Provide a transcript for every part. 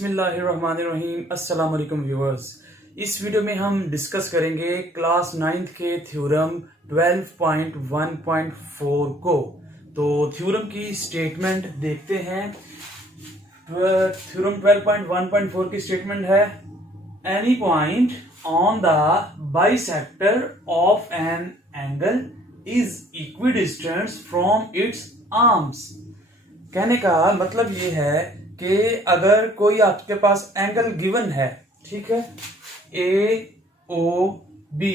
बिस्मिल्लाहिर्रहमानिर्रहीम। अस्सलाम वालेकुम व्यूअर्स। इस वीडियो में हम डिस्कस करेंगे क्लास 9th के थ्योरम 12.1.4 को। तो थ्योरम की स्टेटमेंट देखते हैं। थ्योरम 12.1.4 की स्टेटमेंट है, any point on the bisector of an angle is equidistant from its arms. कहने का मतलब ये है कि अगर कोई आपके पास एंगल गिवन है, ठीक है, ए ओ बी,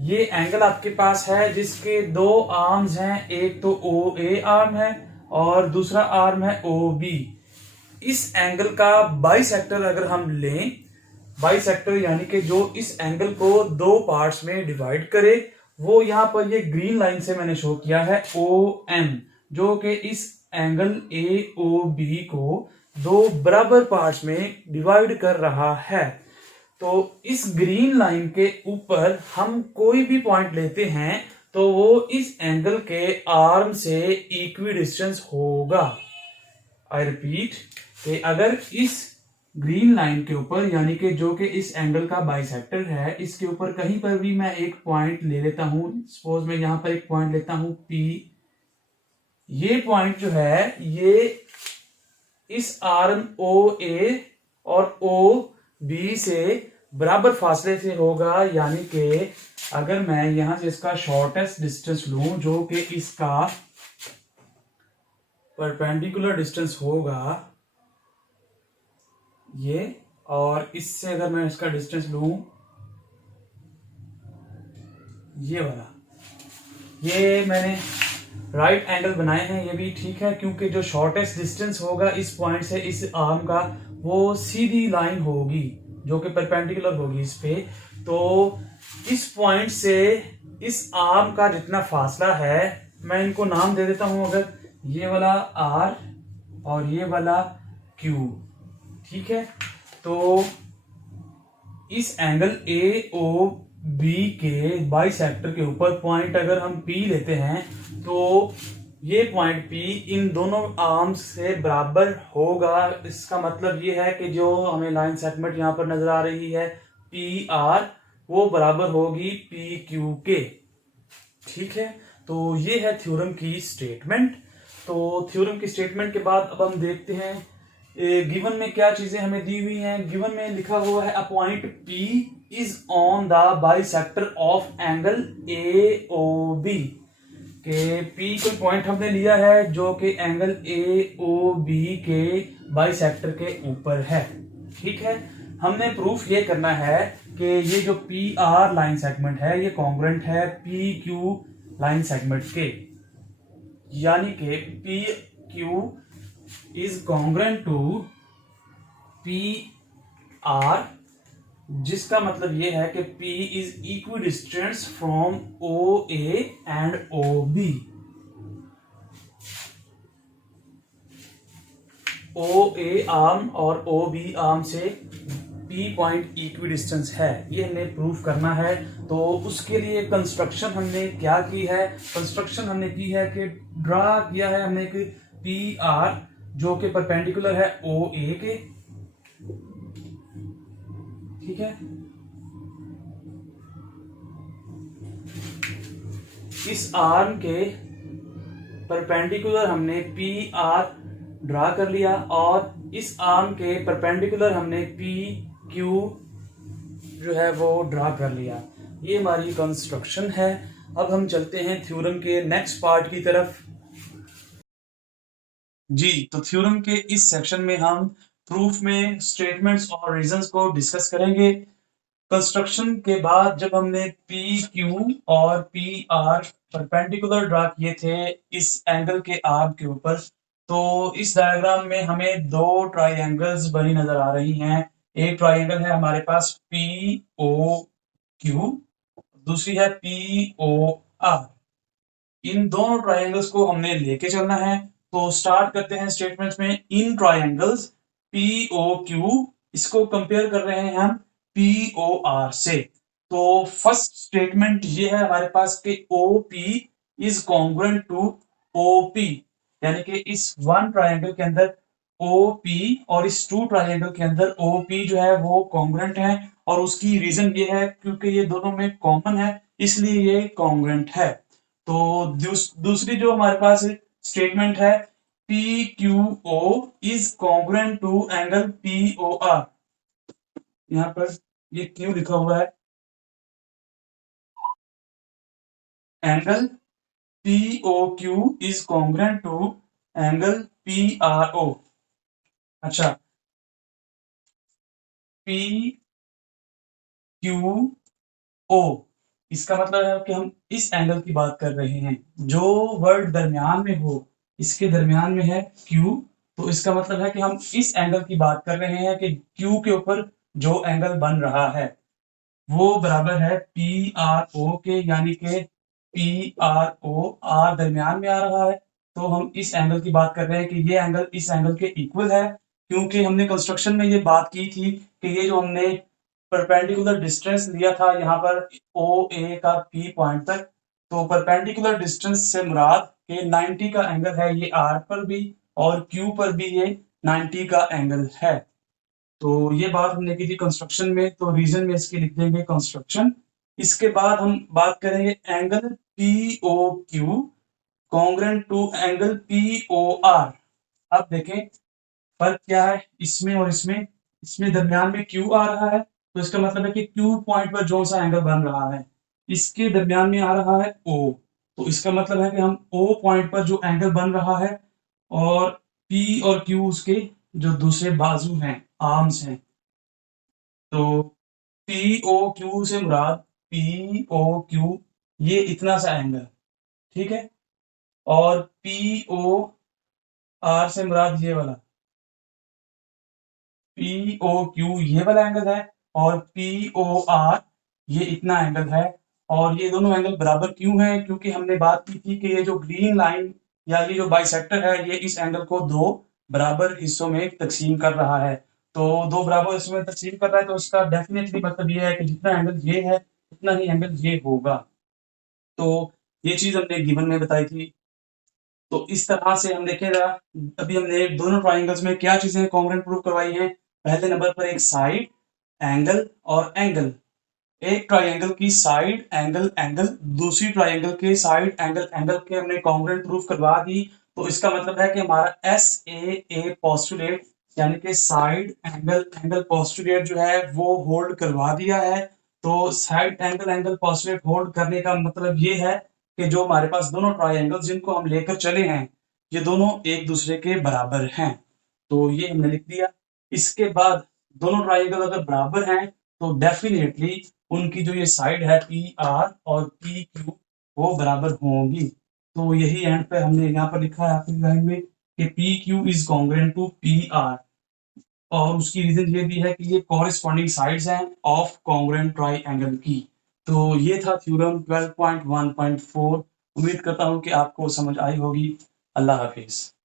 ये एंगल आपके पास है जिसके दो आर्म्स हैं, एक तो ओ ए आर्म है और दूसरा आर्म है ओ बी। इस एंगल का बाइसेक्टर अगर हम लें, बाइसेक्टर यानी कि जो इस एंगल को दो पार्ट्स में डिवाइड करे, वो यहां पर ये ग्रीन लाइन से मैंने शो किया है ओ एम, जो कि इस एंगल ए ओ बी को दो बराबर पार्ट्स में डिवाइड कर रहा है। तो इस ग्रीन लाइन के ऊपर हम कोई भी पॉइंट लेते हैं तो वो इस एंगल के आर्म से इक्विडिस्टेंस होगा। आई रिपीट कि अगर इस ग्रीन लाइन के ऊपर, यानी कि जो कि इस एंगल का बाइसेक्टर है, इसके ऊपर कहीं पर भी मैं एक पॉइंट ले लेता हूं, सपोज मैं यहां पर एक पॉइंट लेता हूं पी, ये पॉइंट जो है ये इस आर्म ओ ए और ओ बी से बराबर फासले से होगा। यानी कि अगर मैं यहां से इसका शॉर्टेस्ट डिस्टेंस लूं, जो कि इसका परपेंडिकुलर डिस्टेंस होगा ये, और इससे अगर मैं इसका डिस्टेंस लूं ये वाला, ये मैंने राइट एंगल बनाए हैं, ये भी ठीक है, क्योंकि जो शॉर्टेस्ट डिस्टेंस होगा इस पॉइंट से इस आर्म का, वो सीधी लाइन होगी जो कि परपेंडिकुलर होगी इस पे। तो इस पॉइंट से इस आर्म का जितना फासला है, मैं इनको नाम दे देता हूं, अगर ये वाला आर और ये वाला क्यू, ठीक है। तो इस एंगल ए ओ बी के बाइसेक्टर के ऊपर पॉइंट अगर हम पी लेते हैं तो ये पॉइंट पी इन दोनों आर्म्स से बराबर होगा। इसका मतलब ये है कि जो हमें लाइन सेगमेंट यहां पर नजर आ रही है पी आर, वो बराबर होगी पी क्यू के, ठीक है। तो ये है थ्योरम की स्टेटमेंट। तो थ्योरम की स्टेटमेंट के बाद अब हम देखते हैं गिवन में क्या चीजें हमें दी हुई हैं। गिवन में लिखा हुआ है, a point P is on the bisector of angle A O B, के पी कोई पॉइंट हमने लिया है जो कि एंगल ए ओ बी के बाइसेक्टर के ऊपर है, ठीक है। हमने प्रूफ ये करना है कि ये जो पी आर लाइन सेगमेंट है ये कॉन्ग्रुएंट है पी क्यू लाइन सेगमेंट के, यानी कि P Q is congruent to P R, जिसका मतलब ये है कि P is equidistant from O A and O B. O A arm और ओ बी आर्म से P पॉइंट इक्विडिस्टेंस है, ये हमें प्रूफ करना है। तो उसके लिए कंस्ट्रक्शन हमने क्या की है, कंस्ट्रक्शन हमने की है कि ड्रा किया है हमने कि पी आर जो कि परपेंडिकुलर है ओ ए के, ठीक है। इस आर्म के परपेंडिकुलर हमने पी आर ड्रा कर लिया और इस आर्म के परपेंडिकुलर हमने पी क्यू जो है वो ड्रा कर लिया। ये हमारी कंस्ट्रक्शन है। अब हम चलते हैं थ्योरम के नेक्स्ट पार्ट की तरफ। जी, तो थ्योरम के इस सेक्शन में हम प्रूफ में स्टेटमेंट्स और रीजंस को डिस्कस करेंगे। कंस्ट्रक्शन के बाद जब हमने पी क्यू और पी आर परपेंडिकुलर ड्रा किए थे इस एंगल के आर्म के ऊपर, तो इस डायग्राम में हमें दो ट्राइंगल्स बनी नजर आ रही हैं। एक ट्राइंगल है हमारे पास पी ओ क्यू, दूसरी है पी ओ आर। इन दोनों ट्राइंगल्स को हमने लेके चलना है। तो स्टार्ट करते हैं स्टेटमेंट्स में। इन ट्राइंगल्स पी ओ क्यू, इसको कंपेयर कर रहे हैं हम पी ओ आर से। तो फर्स्ट स्टेटमेंट ये है हमारे पास कि O P is congruent to O P, यानी कि इस वन ट्राइंगल के अंदर OP और इस टू ट्रायंगल के अंदर OP जो है वो कॉन्ग्रुएंट है और उसकी रीजन ये है क्योंकि ये दोनों में कॉमन है इसलिए ये कॉन्ग्रुएंट है। तो दूसरी जो हमारे पास स्टेटमेंट है PQO is congruent to angle POR। यहाँ पर ये क्यों लिखा हुआ है, angle POQ is congruent to angle PRO। अच्छा, PQO इसका मतलब है कि हम इस एंगल की बात कर रहे हैं, जो वर्ड दरमियान में हो इसके दरमियान में है Q, तो इसका मतलब है कि हम इस एंगल की बात कर रहे हैं कि Q के ऊपर जो एंगल बन रहा है वो बराबर है PRO के, यानी कि PRO R दरमियान में आ रहा है, तो हम इस एंगल की बात कर रहे हैं कि ये एंगल इस एंगल के इक्वल है, क्योंकि हमने कंस्ट्रक्शन में ये बात की थी कि ये जो हमने परपेंडिकुलर डिस्टेंस लिया था यहाँ पर OA का P पॉइंट तक, तो परपेंडिकुलर डिस्टेंस से मुराद कि 90 का एंगल है ये R पर भी और Q पर भी ये 90 का एंगल है। तो ये बात हमने की थी कंस्ट्रक्शन में, तो रीजन में इसके लिख देंगे कंस्ट्रक्शन। इसके बाद हम बात करेंगे angle POQ congruent to angle POR। अब देखें फर्क क्या है इसमें और इसमें, इसमें दरमियान में Q आ रहा है तो इसका मतलब है कि Q पॉइंट पर जो सा एंगल बन रहा है इसके दरमियान में आ रहा है O, तो इसका मतलब है कि हम O पॉइंट पर जो एंगल बन रहा है और P और Q उसके जो दूसरे बाजू हैं, आर्म्स हैं, तो POQ से मुराद POQ ये इतना सा एंगल, ठीक है, और POR से मुराद ये वाला, POQ ये वाला एंगल है और POR ये इतना एंगल है। और ये दोनों एंगल बराबर क्यों हैं? क्योंकि हमने बात की थी कि ये जो ग्रीन लाइन या ये जो बाइसेक्टर है ये इस एंगल को दो बराबर हिस्सों में तकसीम कर रहा है। तो दो बराबर हिस्सों में तकसीम कर रहा है तो इसका डेफिनेटली मतलब ये है कि जितना एंगल ये है उतना ही एंगल ये होगा। तो ये चीज हमने गिवन में बताई थी। तो इस तरह से हम देखेगा, अभी हमने दोनों ट्राइंगल्स में क्या चीजें कॉन्ग्रुएंट प्रूव करवाई हैं। पहले नंबर पर एक साइड एंगल और एंगल, एक ट्राइंगल की साइड एंगल एंगल दूसरी ट्राइंगल के साइड एंगल एंगल के हमने कॉन्ग्रुएंट प्रूफ करवा दी। तो इसका मतलब है कि हमारा SAA पोस्टुलेट यानी कि साइड एंगल एंगल पोस्टुलेट जो है वो होल्ड करवा दिया है। तो side angle angle postulate hold करने का मतलब ये है कि जो हमारे पास दोनों ट्राइंगल्स जिनको हम लेकर चले हैं ये दोनों एक दूसरे के बराबर हैं, तो ये हमने लिख दिया। इसके बाद दोनों ट्राइंगल अगर बराबर हैं तो डेफिनेटली उनकी जो ये साइड है PR और PQ वो बराबर होंगी। तो यही एंड पे हमने यहाँ पर लिखा है आखिरी लाइन में कि PQ is congruent to PR, और उसकी रीजन ये भी है कि ये कॉरेस्पॉन्डिंग साइड्स हैं ऑफ कॉन्ग्रुएंट ट्राइएंगल की। तो ये था थ्योरम 12.1.4। उम्मीद करता हूँ कि आपको समझ आई होगी। अल्लाह हाफिज।